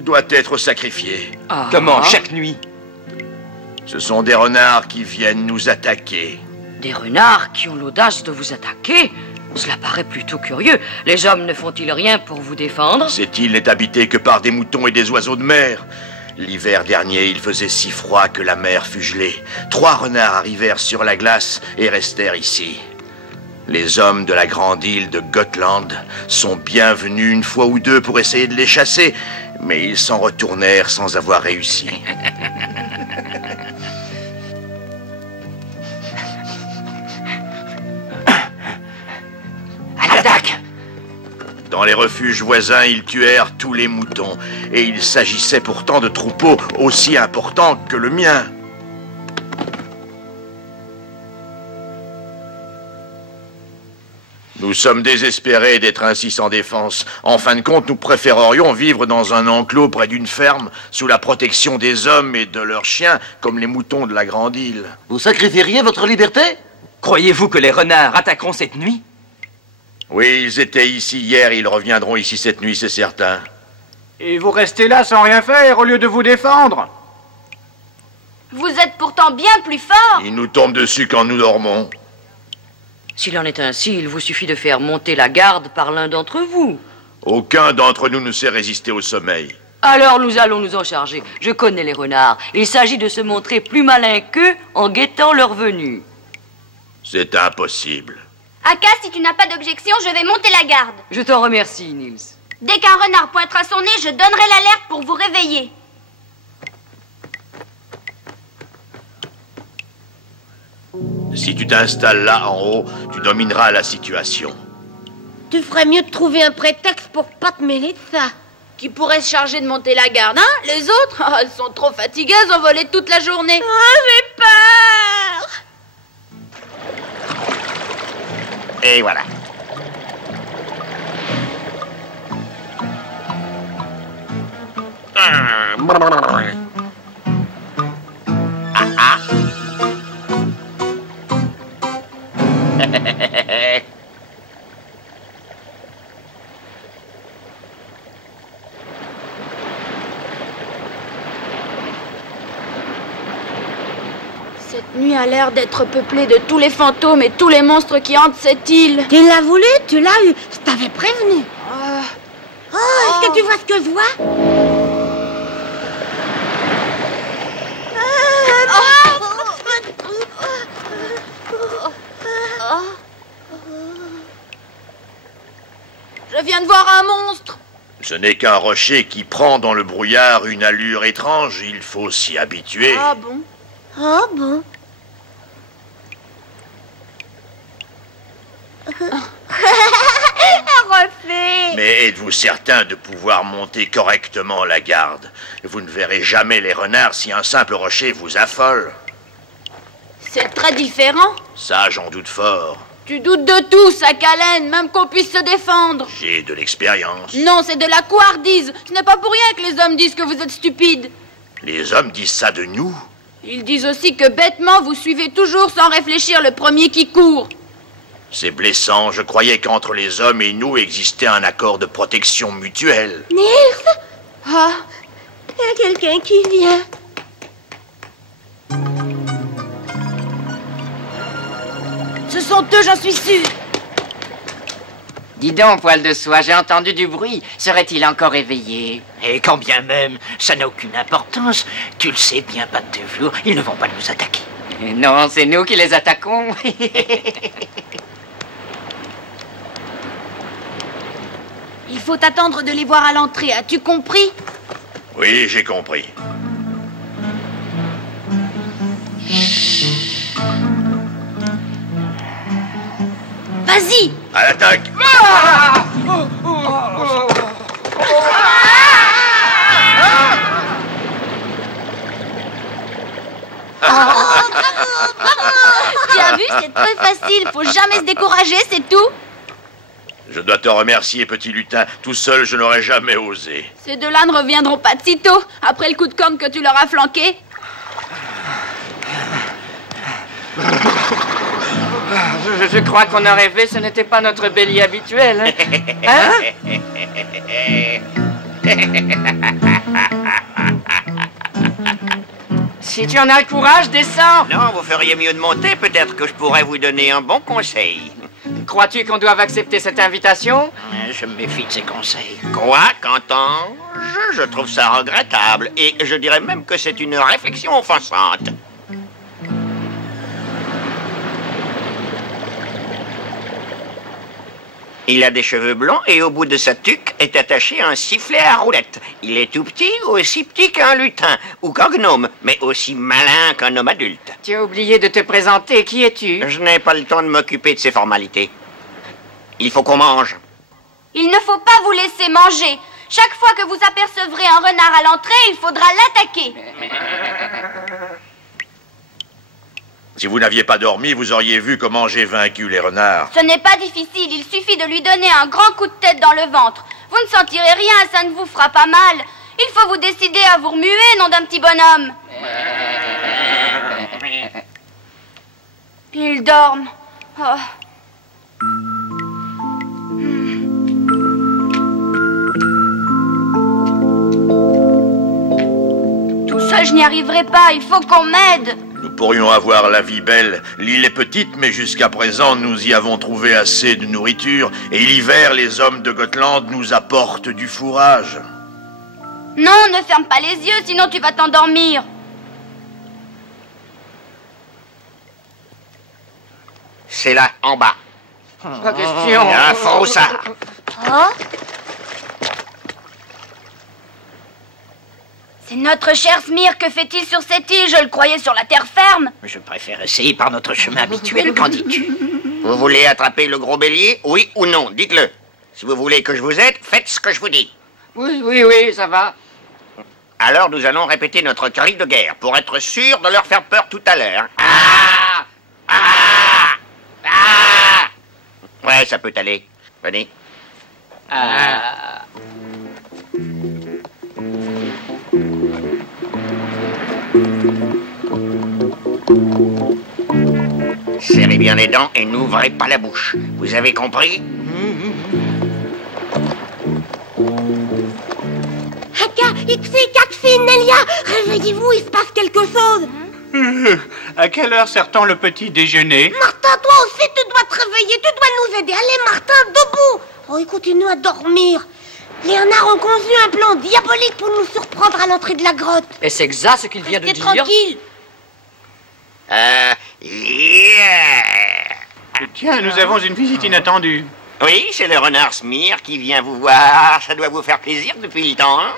doit être sacrifié. Ah. Comment, chaque nuit? Ce sont des renards qui viennent nous attaquer. Des renards qui ont l'audace de vous attaquer? Cela paraît plutôt curieux. Les hommes ne font-ils rien pour vous défendre? Cette île n'est habitée que par des moutons et des oiseaux de mer. L'hiver dernier, il faisait si froid que la mer fut gelée. 3 renards arrivèrent sur la glace et restèrent ici. Les hommes de la grande île de Gotland sont bien venus une fois ou deux pour essayer de les chasser, mais ils s'en retournèrent sans avoir réussi. À l'attaque! Dans les refuges voisins, ils tuèrent tous les moutons, et il s'agissait pourtant de troupeaux aussi importants que le mien. Nous sommes désespérés d'être ainsi sans défense. En fin de compte, nous préférerions vivre dans un enclos près d'une ferme, sous la protection des hommes et de leurs chiens, comme les moutons de la grande île. Vous sacrifieriez votre liberté? Croyez-vous que les renards attaqueront cette nuit? Oui, ils étaient ici hier, ils reviendront ici cette nuit, c'est certain. Et vous restez là sans rien faire au lieu de vous défendre? Vous êtes pourtant bien plus fort. Ils nous tombent dessus quand nous dormons. S'il en est ainsi, il vous suffit de faire monter la garde par l'un d'entre vous. Aucun d'entre nous ne sait résister au sommeil. Alors nous allons nous en charger. Je connais les renards. Il s'agit de se montrer plus malin qu'eux en guettant leur venue. C'est impossible. Aka, si tu n'as pas d'objection, je vais monter la garde. Je t'en remercie, Nils. Dès qu'un renard pointera son nez, je donnerai l'alerte pour vous réveiller. Si tu t'installes là en haut, tu domineras la situation. Tu ferais mieux de trouver un prétexte pour pas te mêler de ça. Qui pourrait se charger de monter la garde, hein? Les autres, elles sont trop fatiguées, elles ont volé toute la journée. J'ai peur! Et voilà. Cette nuit a l'air d'être peuplée de tous les fantômes et tous les monstres qui hantent cette île. Tu l'as voulu, tu l'as eu. Je t'avais prévenu. Oh, est-ce que tu vois ce que je vois? Je viens de voir un monstre. Ce n'est qu'un rocher qui prend dans le brouillard une allure étrange. Il faut s'y habituer. Ah bon? Oh bon. Refait. Mais êtes-vous certain de pouvoir monter correctement la garde? Vous ne verrez jamais les renards si un simple rocher vous affole. C'est très différent. Ça, j'en doute fort. Tu doutes de tout, sac à laine, même qu'on puisse se défendre. J'ai de l'expérience. Non, c'est de la couardise. Ce n'est pas pour rien que les hommes disent que vous êtes stupides. Les hommes disent ça de nous? Ils disent aussi que bêtement, vous suivez toujours sans réfléchir le premier qui court. C'est blessant. Je croyais qu'entre les hommes et nous existait un accord de protection mutuelle. Nils? Ah, il y a quelqu'un qui vient. Ce sont eux, j'en suis sûre. Dis donc, poil de soie, j'ai entendu du bruit. Serait-il encore éveillé? Et quand bien même, ça n'a aucune importance. Tu le sais bien, pas de velours, ils ne vont pas nous attaquer. Non, c'est nous qui les attaquons. Il faut attendre de les voir à l'entrée, as-tu compris? Oui, j'ai compris. Vas-y! À l'attaque! Tu as vu, c'est très facile, faut jamais se décourager, c'est tout. Je dois te remercier, petit lutin. Tout seul, je n'aurais jamais osé. Ces deux-là ne reviendront pas de sitôt, après le coup de corne que tu leur as flanqué. Je crois qu'on a rêvé, ce n'était pas notre bélier habituel. Hein? Si tu en as le courage, descends. Non, vous feriez mieux de monter. Peut-être que je pourrais vous donner un bon conseil. Crois-tu qu'on doive accepter cette invitation? Je me méfie de ces conseils. Quoi qu'entends-je? Je trouve ça regrettable. Et je dirais même que c'est une réflexion offensante. Il a des cheveux blancs et au bout de sa tuque est attaché un sifflet à roulette. Il est tout petit, aussi petit qu'un lutin ou qu'un gnome, mais aussi malin qu'un homme adulte. Tu as oublié de te présenter. Qui es-tu? Je n'ai pas le temps de m'occuper de ces formalités. Il faut qu'on mange. Il ne faut pas vous laisser manger. Chaque fois que vous apercevrez un renard à l'entrée, il faudra l'attaquer. Si vous n'aviez pas dormi, vous auriez vu comment j'ai vaincu les renards. Ce n'est pas difficile, il suffit de lui donner un grand coup de tête dans le ventre. Vous ne sentirez rien, ça ne vous fera pas mal. Il faut vous décider à vous remuer, nom d'un petit bonhomme. Ils dorment. Oh. Tout seul, je n'y arriverai pas, il faut qu'on m'aide. Nous pourrions avoir la vie belle. L'île est petite, mais jusqu'à présent, nous y avons trouvé assez de nourriture. Et l'hiver, les hommes de Gotland nous apportent du fourrage. Non, ne ferme pas les yeux, sinon tu vas t'endormir. C'est là, en bas. Pas question. Un froussard. Oh. C'est notre cher Smir, que fait-il sur cette île? Je le croyais sur la terre ferme. Je préfère essayer par notre chemin habituel, qu'en dis-tu? Vous voulez attraper le gros bélier, oui ou non? Dites-le. Si vous voulez que je vous aide, faites ce que je vous dis. Oui, ça va. Alors nous allons répéter notre cri de guerre pour être sûr de leur faire peur tout à l'heure. Ah! Ah! Ah! Ouais, ça peut aller. Venez. Serrez bien les dents et n'ouvrez pas la bouche. Vous avez compris? Haka, Ixi, Kakfi, Nelia, réveillez-vous, il se passe quelque chose. À quelle heure sert-on le petit déjeuner? Martin, toi aussi, tu dois te réveiller, tu dois nous aider. Allez, Martin, debout. Oh, il continue à dormir. Les renards ont conçu un plan diabolique pour nous surprendre à l'entrée de la grotte. Et c'est exact ce qu'il vient de Restez dire. tranquille. Tiens, nous avons une visite inattendue. Oui, c'est le renard Smir qui vient vous voir. Ça doit vous faire plaisir depuis le temps, hein?